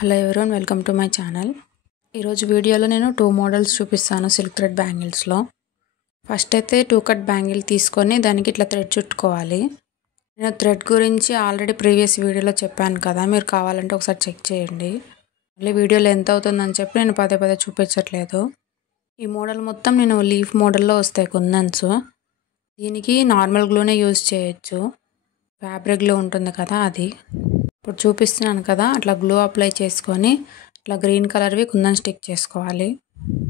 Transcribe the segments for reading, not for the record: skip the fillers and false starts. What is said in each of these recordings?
Hello everyone, welcome to my channel. ఈరోజు వీడియోలో నేను 2 మోడల్స్ చూపిస్తాను సిల్క్ థ్రెడ్ బ్యాంగిల్స్లో. ఫస్ట్ అయితే 2 కట్ బ్యాంగిల్ తీసుకొని దానికి ఇట్లా థ్రెడ్ చుట్టుకోవాలి. నేను థ్రెడ్ గురించి ఆల్రెడీ ప్రీవియస్ వీడియోలో చెప్పాను కదా, మీరు కావాలంటే ఒకసారి చెక్ చేయండి. మళ్ళీ వీడియోలో ఎంత అవుతుందని చెప్పి నేను పదే పదే చూపించట్లేదు. ఈ మోడల్ మొత్తం నేను లీఫ్ మోడల్లో వస్తాయి కుందన్స్. దీనికి నార్మల్ గ్లూనే యూజ్ చేయొచ్చు, ఫ్యాబ్రిక్ గ్లూ ఉంటుంది కదా అది. ఇప్పుడు చూపిస్తున్నాను కదా, అట్లా గ్లూ అప్లై చేసుకొని ఇట్లా గ్రీన్ కలర్వి కుందన్ స్టిక్ చేసుకోవాలి.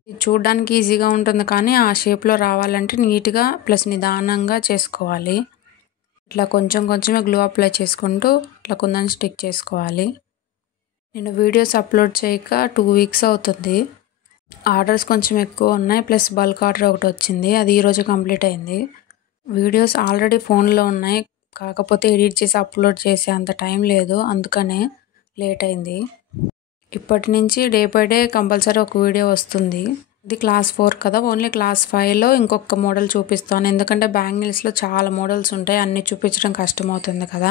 ఇది చూడడానికి ఈజీగా ఉంటుంది కానీ ఆ షేప్లో రావాలంటే నీట్గా ప్లస్ నిదానంగా చేసుకోవాలి. ఇట్లా కొంచెం కొంచెమే గ్లూ అప్లై చేసుకుంటూ ఇట్లా కుందన్ స్టిక్ చేసుకోవాలి. నేను వీడియోస్ అప్లోడ్ చేయక 2 వీక్స్ అవుతుంది. ఆర్డర్స్ కొంచెం ఎక్కువ ఉన్నాయి, ప్లస్ బల్క్ ఆర్డర్ ఒకటి వచ్చింది, అది ఈరోజు కంప్లీట్ అయింది. వీడియోస్ ఆల్రెడీ ఫోన్లో ఉన్నాయి, కాకపోతే ఎడిట్ చేసి అప్లోడ్ చేసే అంత టైం లేదు, అందుకనే లేట్ అయింది. ఇప్పటి నుంచి డే బై డే కంపల్సరీ ఒక వీడియో వస్తుంది. ఇది క్లాస్ 4 కదా, ఓన్లీ క్లాస్ 5లో ఇంకొక మోడల్ చూపిస్తాను. ఎందుకంటే బ్యాంగిల్స్లో చాలా మోడల్స్ ఉంటాయి, అన్నీ చూపించడం కష్టమవుతుంది కదా.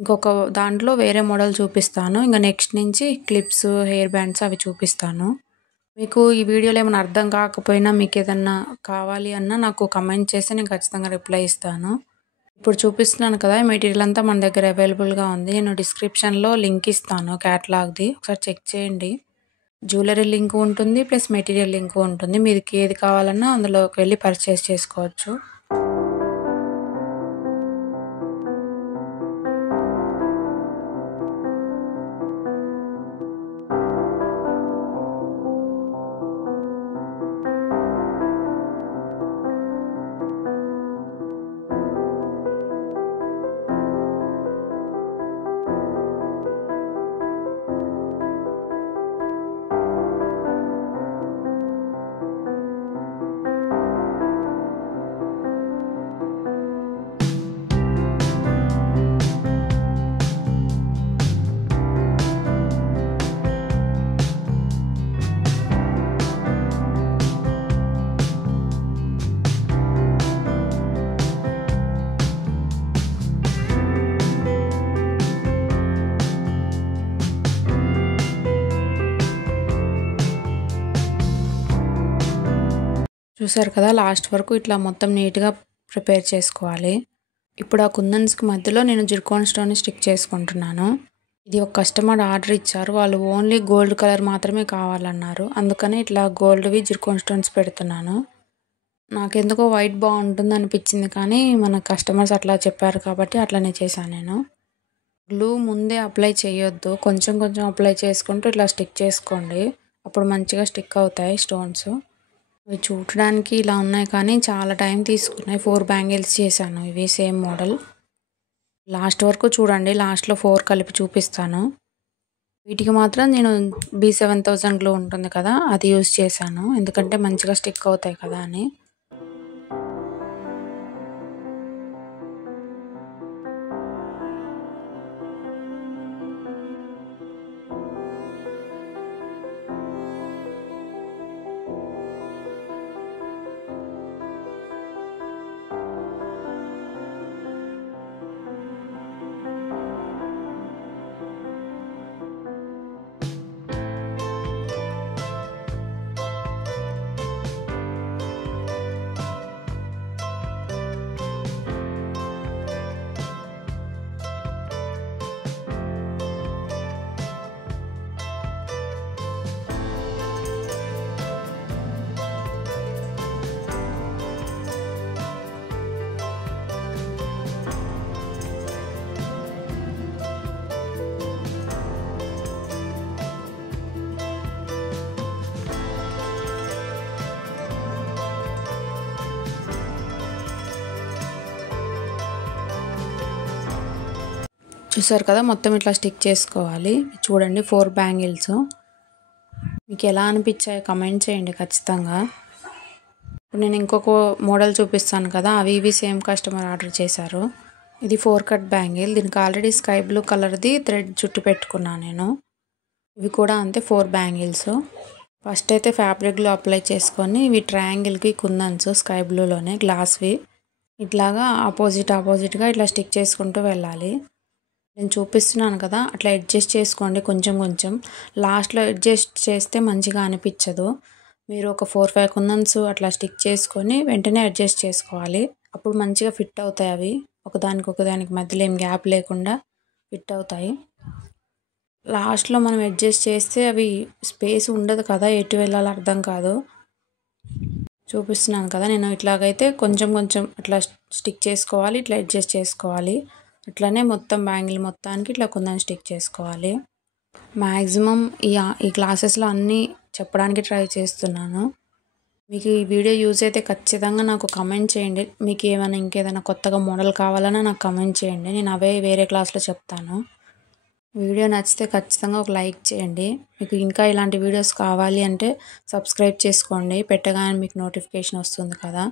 ఇంకొక దాంట్లో వేరే మోడల్ చూపిస్తాను. ఇంకా నెక్స్ట్ నుంచి క్లిప్స్, హెయిర్ బ్యాండ్స్ అవి చూపిస్తాను. మీకు ఈ వీడియోలో ఏమైనా అర్థం కాకపోయినా మీకు ఏదన్నా కావాలి అన్నా నాకు కమెంట్ చేస్తే నేను ఖచ్చితంగా రిప్లై ఇస్తాను. ఇప్పుడు చూపిస్తున్నాను కదా, మెటీరియల్ అంతా మన దగ్గర అవైలబుల్గా ఉంది. నేను డిస్క్రిప్షన్లో లింక్ ఇస్తాను క్యాటలాగ్ది, ఒకసారి చెక్ చేయండి. జ్యువెలరీ లింక్ ఉంటుంది, ప్లస్ మెటీరియల్ లింక్ ఉంటుంది. మీకు ఏది కావాలన్నా అందులోకి వెళ్ళి పర్చేస్ చేసుకోవచ్చు. చూసారు కదా, లాస్ట్ వరకు ఇట్లా మొత్తం నీట్గా ప్రిపేర్ చేసుకోవాలి. ఇప్పుడు ఆ కుందన్స్కి మధ్యలో నేను జిర్కోన్ స్టోన్ స్టిక్ చేసుకుంటున్నాను. ఇది ఒక కస్టమర్ ఆర్డర్ ఇచ్చారు, వాళ్ళు ఓన్లీ గోల్డ్ కలర్ మాత్రమే కావాలన్నారు, అందుకని ఇట్లా గోల్డ్వి జిర్కోన్ స్టోన్స్ పెడుతున్నాను. నాకెందుకో వైట్ బాగుంటుంది అనిపించింది, కానీ మన కస్టమర్స్ అట్లా చెప్పారు కాబట్టి అట్లనే చేశాను నేను. గ్లూ ముందే అప్లై చేయొద్దు, కొంచెం కొంచెం అప్లై చేసుకుంటూ ఇట్లా స్టిక్ చేసుకోండి, అప్పుడు మంచిగా స్టిక్ అవుతాయి స్టోన్స్. ఇవి చూడడానికి ఇలా ఉన్నాయి కానీ చాలా టైం తీసుకున్నాయి. 4 బ్యాంగిల్స్ చేశాను, ఇవి సేమ్ మోడల్. లాస్ట్ వరకు చూడండి, లాస్ట్లో 4 కలిపి చూపిస్తాను. వీటికి మాత్రం నేను B7000 గ్లూ ఉంటుంది కదా, అది యూజ్ చేశాను, ఎందుకంటే మంచిగా స్టిక్ అవుతాయి కదా అని. చూసారు కదా, మొత్తం ఇట్లా స్టిక్ చేసుకోవాలి. చూడండి 4 బ్యాంగిల్స్. మీకు ఎలా అనిపించాయో కమెంట్ చేయండి ఖచ్చితంగా. ఇప్పుడు నేను ఇంకొక మోడల్ చూపిస్తాను కదా, అవి ఇవి సేమ్ కస్టమర్ ఆర్డర్ చేశారు. ఇది 4 కట్ బ్యాంగిల్, దీనికి ఆల్రెడీ స్కై బ్లూ కలర్ది థ్రెడ్ చుట్టి పెట్టుకున్నాను నేను. ఇవి కూడా అంతే 4 బ్యాంగిల్స్. ఫస్ట్ అయితే ఫ్యాబ్రిక్ గ్లూ అప్లై చేసుకొని ఇవి ట్రయాంగిల్కి కుందన్స్ స్కై బ్లూలోనే గ్లాస్వి ఇట్లాగా ఆపోజిట్గా ఇట్లా స్టిక్ చేసుకుంటూ వెళ్ళాలి. నేను చూపిస్తున్నాను కదా, అట్లా అడ్జస్ట్ చేసుకోండి కొంచెం కొంచెం. లాస్ట్లో అడ్జస్ట్ చేస్తే మంచిగా అనిపించదు. మీరు ఒక 4-5 కుందన్స్ అట్లా స్టిక్ చేసుకొని వెంటనే అడ్జస్ట్ చేసుకోవాలి. అప్పుడు మంచిగా ఫిట్ అవుతాయి అవి. ఒకదానికి మధ్యలో ఏం గ్యాప్ లేకుండా ఫిట్ అవుతాయి. లాస్ట్లో మనం అడ్జస్ట్ చేస్తే అవి స్పేస్ ఉండదు కదా, ఎటు వెళ్ళాలో అర్థం కాదు. చూపిస్తున్నాను కదా, నేను ఇట్లాగైతే కొంచెం కొంచెం అట్లా స్టిక్ చేసుకోవాలి, ఇట్లా అడ్జస్ట్ చేసుకోవాలి. అట్లనే మొత్తం బ్యాంగిల్ మొత్తానికి ఇట్లా కుందన్ స్టిక్ చేసుకోవాలి. మ్యాక్సిమం ఈ క్లాసెస్లో అన్నీ చెప్పడానికి ట్రై చేస్తున్నాను. మీకు ఈ వీడియో యూజ్ అయితే ఖచ్చితంగా నాకు కమెంట్ చేయండి. మీకు ఏమైనా ఇంకేదైనా కొత్తగా మోడల్ కావాలన్నా నాకు కమెంట్ చేయండి. నేను అవే వేరే క్లాస్లో చెప్తాను. వీడియో నచ్చితే ఖచ్చితంగా ఒక లైక్ చేయండి. మీకు ఇంకా ఇలాంటి వీడియోస్ కావాలి అంటే సబ్స్క్రైబ్ చేసుకోండి. పెట్టగానే మీకు నోటిఫికేషన్ వస్తుంది కదా.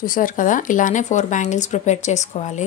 చూసారు కదా, ఇలానే 4 బ్యాంగిల్స్ ప్రిపేర్ చేసుకోవాలి.